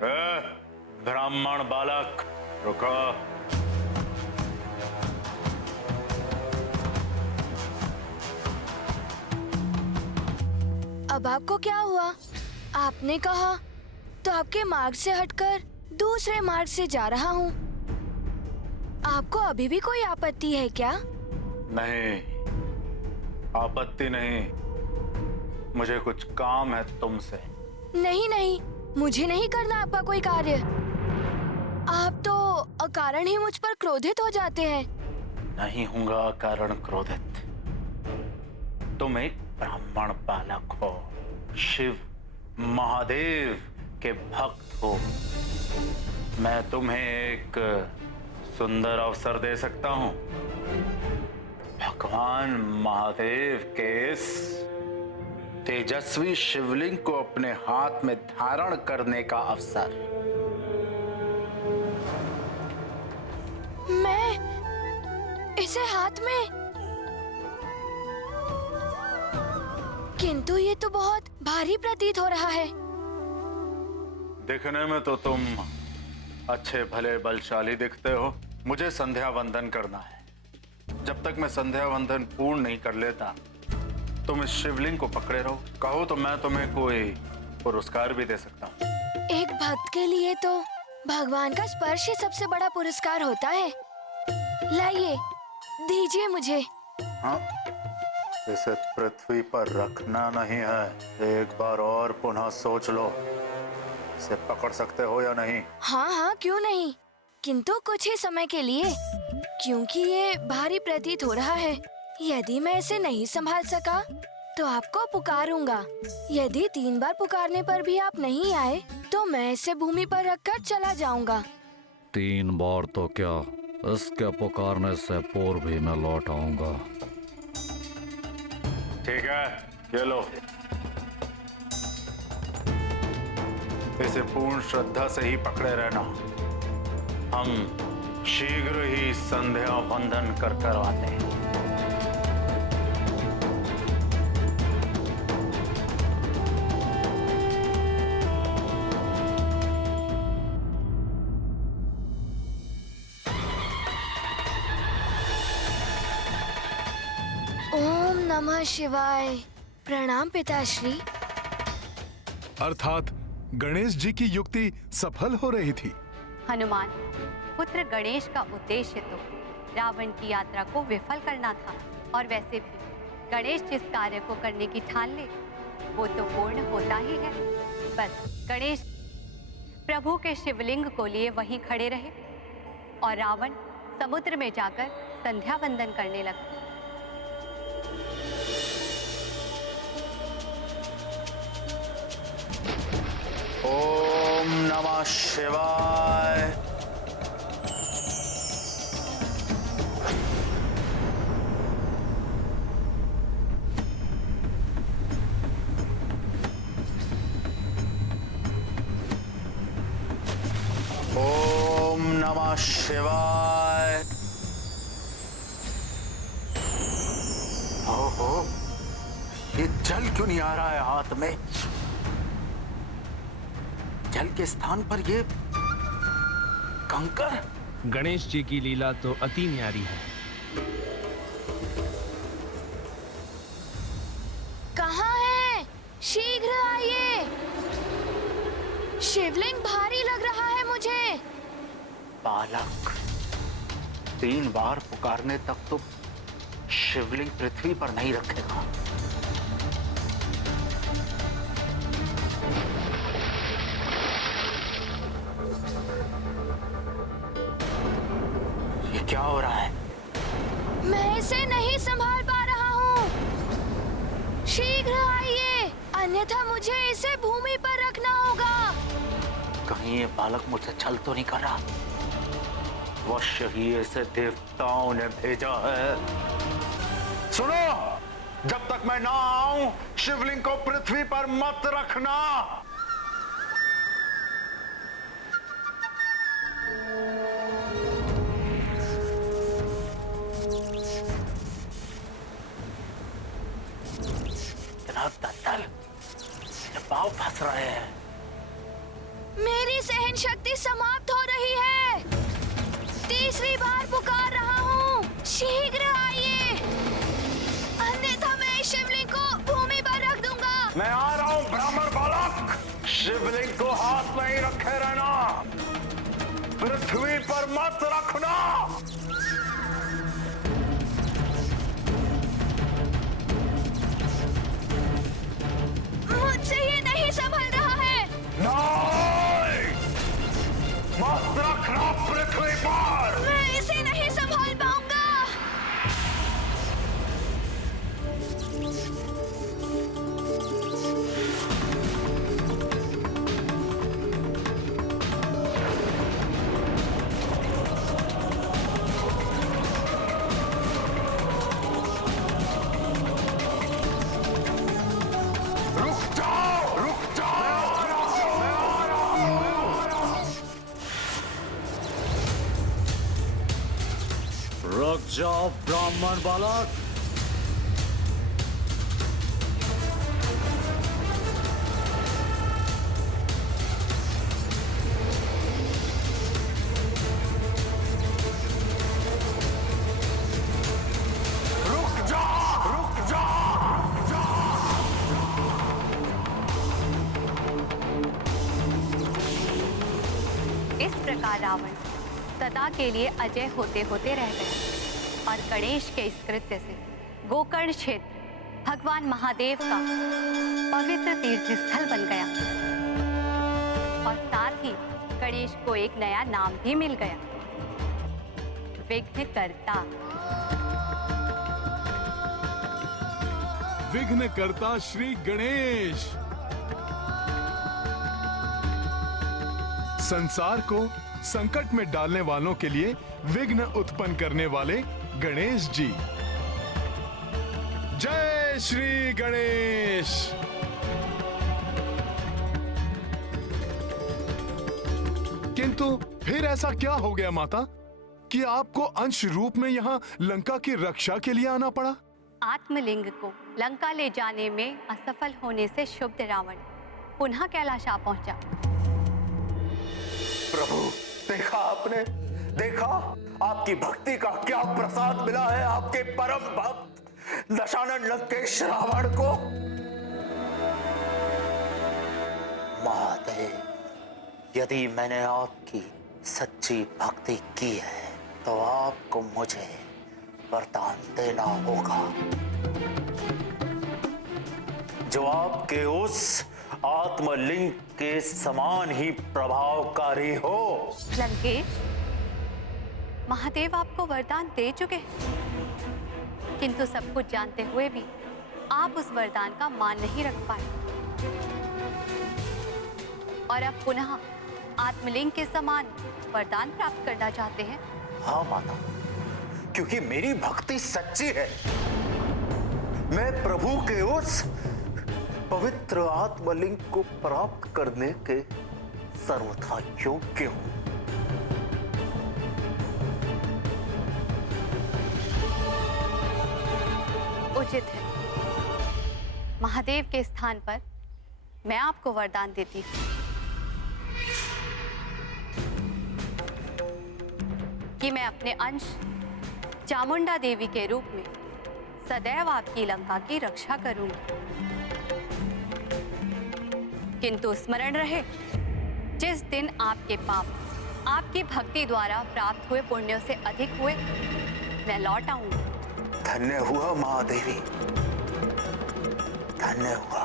ब्राह्मण बालक रुको। अब आपको क्या हुआ? आपने कहा तो आपके मार्ग से हटकर दूसरे मार्ग से जा रहा हूँ। आपको अभी भी कोई आपत्ति है क्या? नहीं, आपत्ति नहीं, मुझे कुछ काम है तुमसे। नहीं नहीं, मुझे नहीं करना आपका कोई कार्य। आप तो अकारण ही मुझ पर क्रोधित हो जाते हैं। नहीं हूँगा कारण क्रोधित। तुम एक ब्राह्मण बालक हो, शिव महादेव के भक्त हो। मैं तुम्हें एक सुंदर अवसर दे सकता हूँ। भगवान महादेव के इस तेजस्वी शिवलिंग को अपने हाथ में धारण करने का अवसर। मैं इसे हाथ में? किंतु ये तो बहुत भारी प्रतीत हो रहा है। दिखने में तो तुम अच्छे भले बलशाली दिखते हो। मुझे संध्या वंदन करना है। जब तक मैं संध्या वंदन पूर्ण नहीं कर लेता तुम इस शिवलिंग को पकड़े रहो। कहो तो मैं तुम्हें कोई पुरस्कार भी दे सकता हूँ। एक भक्त के लिए तो भगवान का स्पर्श ही सबसे बड़ा पुरस्कार होता है। लाइए, दीजिए मुझे। हाँ, इसे पृथ्वी पर रखना नहीं है। एक बार और पुनः सोच लो, इसे पकड़ सकते हो या नहीं। हाँ हाँ, क्यों नहीं, किंतु कुछ ही समय के लिए, क्योंकि ये भारी प्रतीत हो रहा है। यदि मैं इसे नहीं संभाल सका तो आपको पुकारूंगा। यदि 3 बार पुकारने पर भी आप नहीं आए तो मैं इसे भूमि पर रखकर चला जाऊंगा। 3 बार तो क्या, इसके पुकारने से पूर्व भी मैं लौट आऊंगा। ठीक है, ये लो। इसे पूर्ण श्रद्धा से ही पकड़े रहना। हम शीघ्र ही संध्या वंदन कर करवाते हैं। ओम नमः शिवाय। प्रणाम पिताश्री। अर्थात गणेश जी की युक्ति सफल हो रही थी। हनुमान पुत्र गणेश का उद्देश्य तो रावण की यात्रा को विफल करना था, और वैसे भी गणेश जिस कार्य को करने की ठान ले वो तो पूर्ण होता ही है। बस गणेश प्रभु के शिवलिंग को लिए वहीं खड़े रहे और रावण समुद्र में जाकर संध्या वंदन करने लगा। ओम नमः शिवाय। ओम नमः शिवाय। ओहो, ये जल क्यों नहीं आ रहा है हाथ में? जल के स्थान पर ये कंकर। गणेश जी की लीला तो अति न्यारी है। कहाँ है? शीघ्र आइए। शिवलिंग भारी लग रहा है मुझे। बालक, 3 बार पुकारने तक तो शिवलिंग पृथ्वी पर नहीं रखेगा। ये क्या हो रहा है? मैं इसे नहीं संभाल पा रहा हूँ। शीघ्र आइए, अन्यथा मुझे इसे भूमि पर रखना होगा। कहीं ये बालक मुझसे छल तो नहीं कर रहा? अवश्य ही ऐसे देवताओं ने भेजा है। सुनो, जब तक मैं ना आऊं शिवलिंग को पृथ्वी पर मत रखना। इतना दलदल, ये पांव फंस रहे हैं। मेरी सहन शक्ति समाप्त हो रही है। तीसरी बार पुकार रहा हूँ, शीघ्र आइए, अन्यथा मैं इस शिवलिंग को भूमि पर रख दूंगा। मैं आ रहा हूँ ब्राह्मण बालक। शिवलिंग को हाथ में ही रखे रहना, पृथ्वी पर मत रखना। मुझसे ये नहीं संभल रहा है। नहीं, मत रखना पृथ्वी पर। मैं इसे नहीं संभाल पाऊंगा। रुक जाओ, रुक जाओ। मैं आ रहा हूं। रुक जाओ ब्राह्मण बालक। रुक जा, रुक जा, रुक जा। इस प्रकार रावण सदा के लिए अजय होते होते रह गए और गणेश के इस कृत्य से गोकर्ण क्षेत्र भगवान महादेव का पवित्र तीर्थ स्थल बन गया और साथ ही गणेश को एक नया नाम भी मिल गया, विघ्नकर्ता। विघ्नकर्ता श्री गणेश। संसार को संकट में डालने वालों के लिए विघ्न उत्पन्न करने वाले गणेश जी। जय श्री गणेश। किंतु फिर ऐसा क्या हो गया माता कि आपको अंश रूप में यहाँ लंका की रक्षा के लिए आना पड़ा? आत्मलिंग को लंका ले जाने में असफल होने से क्षुब्ध रावण पुनः कैलाश आ पहुंचा। प्रभु, देखा आपने, देखा आपकी भक्ति का क्या प्रसाद मिला है आपके परम भक्त दशानन लंकेश रावण को। महादेव, यदि मैंने आपकी सच्ची भक्ति की है तो आपको मुझे वरदान देना होगा जो आपके उस आत्मलिंग के समान ही प्रभावकारी हो। लंकेश, महादेव आपको वरदान दे चुके हैं, किंतु सब कुछ जानते हुए भी आप उस वरदान का मान नहीं रख पाए और अब पुनः आत्मलिंग के समान वरदान प्राप्त करना चाहते हैं। हाँ माता, क्योंकि मेरी भक्ति सच्ची है। मैं प्रभु के उस पवित्र आत्मलिंग को प्राप्त करने के सर्वथा योग्य हूं। उचित है, महादेव के स्थान पर मैं आपको वरदान देती हूँ कि मैं अपने अंश चामुंडा देवी के रूप में सदैव आपकी लंका की रक्षा करूंगी। किंतु स्मरण रहे, जिस दिन आपके पाप आपकी भक्ति द्वारा प्राप्त हुए पुण्यों से अधिक हुए, मैं लौट आऊंगी। धन्य हुआ महादेवी, धन्य हुआ।